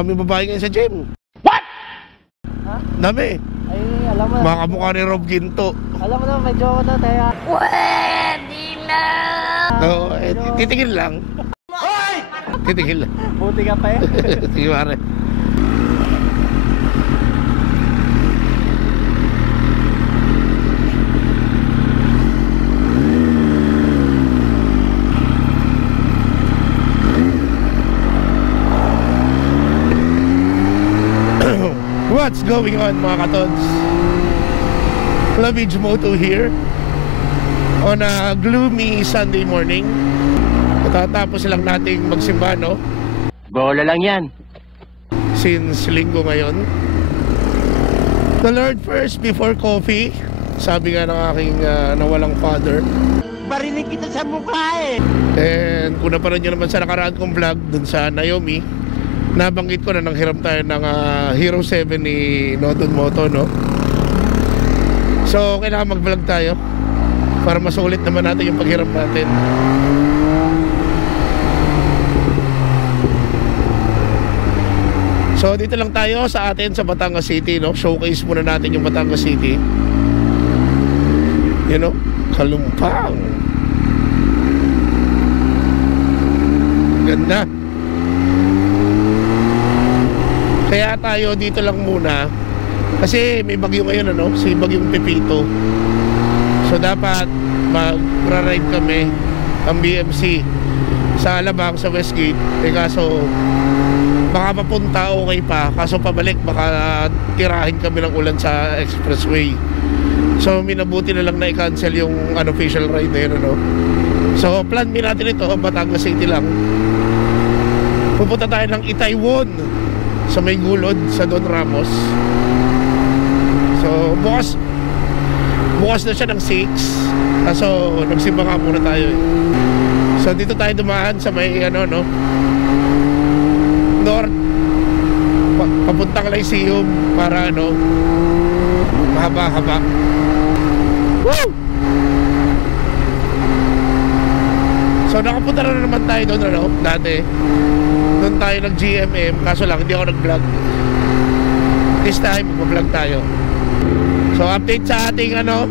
Dami babae ngayon sa gym. What? Ha? Dami. Ay, alam mo na. Mga kamukha ni Rob Ginto. Alam mo na, medyo ako na, kaya... Pwede na! Oo, titigil lang. Hoy! Titigil lang. Buti ka pa eh. Sige pare. What's going on mga katods? Clavage Moto here on a gloomy Sunday morning. Tatapos lang nating magsimba, no? Bola lang yan. Since linggo ngayon. The Lord first before coffee. Sabi nga ng aking nawalang father. Barinig kita sa mukha eh. And kung napanood nyo naman sa nakaraan kong vlog dun sa Naomi, nabanggit ko na nanghiram tayo ng Hero 7 ni Nodon Moto, no? So kailangan mag-vlog tayo para masulit naman natin yung paghiram natin. So dito lang tayo sa atin sa Batangas City, no? Showcase muna natin yung Batangas City. You know, Kalumpang. Ganda. Kaya tayo dito lang muna kasi may bagyo ngayon, ano? Si bagyong Pepito. So dapat mag-ride kami ang BMC sa Alabang, sa Westgate. Kaso baka papunta okay pa, kaso pabalik baka tirahin kami ng ulan sa expressway. So minabuti na lang na i-cancel yung unofficial ride na yun, ano? So plan din natin ito, Batangas City lang. Pupunta tayo ng Itaywon sa may gulod sa Don Ramos. So bukas na siya ng 6. Kaso nagsimba nga muna tayo eh. So dito tayo dumaan sa may ano, no, north papuntang Lyceum para ano, mahaba-haba. Woo! So nakapunta na naman tayo doon, ano, dati. Doon tayo nag-GMM, kaso lang hindi ako nag-vlog. This time mag-vlog tayo. So update sa ating ano,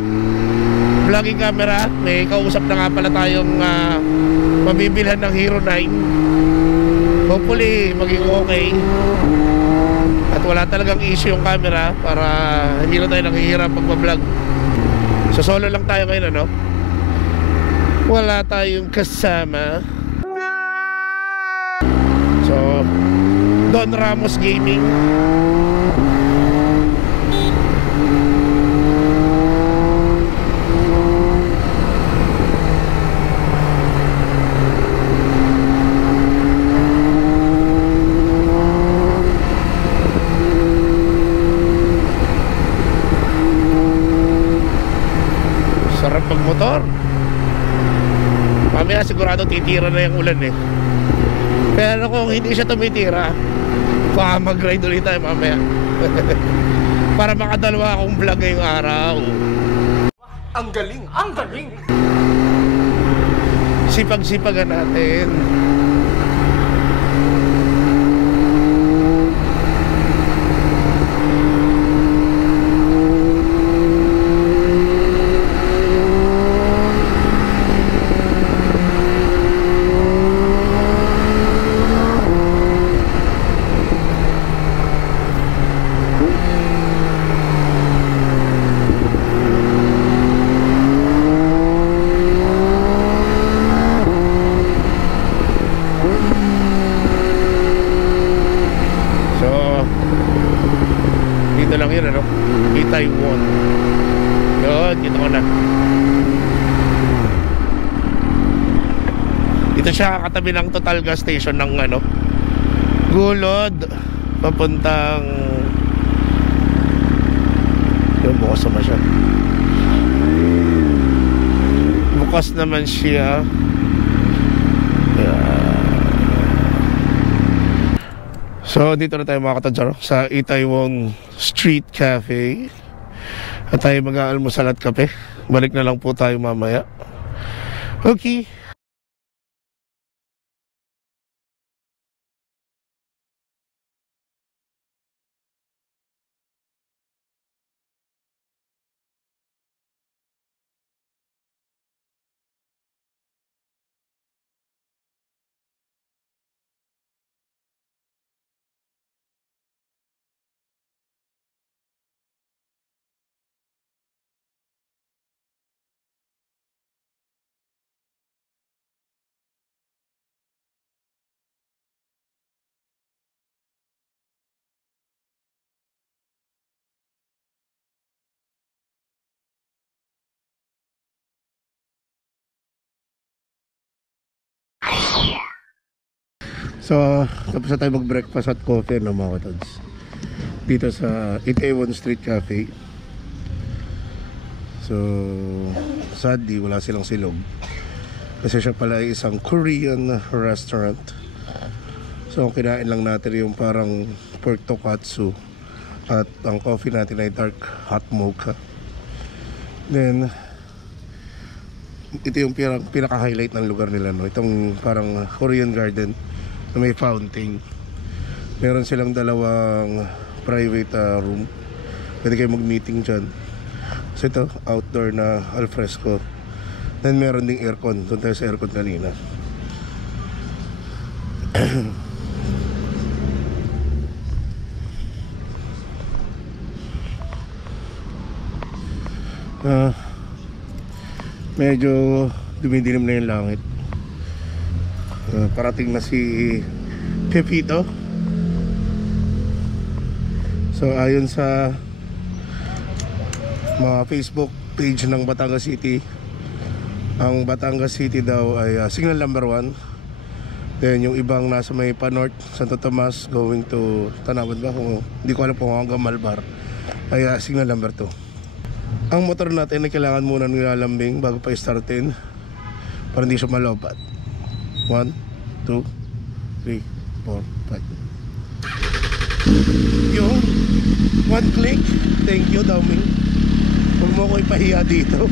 vlogging camera. May kausap na nga pala tayong mabibilhan ng Hero 9. Hopefully maging okay. At wala talagang issue yung camera para hindi na tayo naghihirap pag-vlog. So solo lang tayo ngayon, ano? Wala tayong kasama. So Don Ramos Gaming. Sarap magmotor. Mamaya sigurado titira na yung ulan eh. Pero kung hindi siya tumitira, baka mag-ride ulit tayo mamaya. Para makadalawa akong vlog ngayong araw. Ang galing! Ang galing! Sipag-sipagan natin. Lang yun, ano? Itaywon. Yun, dito ko na. Dito siya katabi ng Total gas station ng ano, gulod papuntang yun, bukas naman siya. Bukas naman siya. So dito na tayo mga katadsaro sa Itaywon Street Cafe. At tayo mag-aalmusal at kape. Balik na lang po tayo mamaya. Okay. So, tapos na tayo mag-breakfast at coffee no, mga katods. Dito sa Itaewon Street Cafe. So, sadly, wala silang silog. Kasi siya pala ay isang Korean restaurant. So, ang kinain lang natin yung parang pork tokatsu. At ang coffee natin ay dark hot mocha. Then, ito yung pinaka-highlight ng lugar nila, no? Itong parang Korean garden na may fountain. Meron silang dalawang private room. Pwede kayo mag-meeting dyan. So ito, outdoor na alfresco. Then meron ding aircon. Doon tayo sa aircon kanina. Medyo dumidilim na yung langit. Parating na si Pepito. So ayon sa mga Facebook page ng Batangas City, ang Batangas City daw ay signal number 1. Then yung ibang nasa may pa-north, Santo Tomas going to Tanawan ba? Kung, hindi ko alam kung hanggang Malbar ay signal number 2. Ang motor natin ay kailangan muna nilalambing bago pa i-startin para hindi siya malobat. 1, 2, 3, 4, 5. Yung 1 click. Thank you, Dauming. Huwag mo ko ipahiya dito.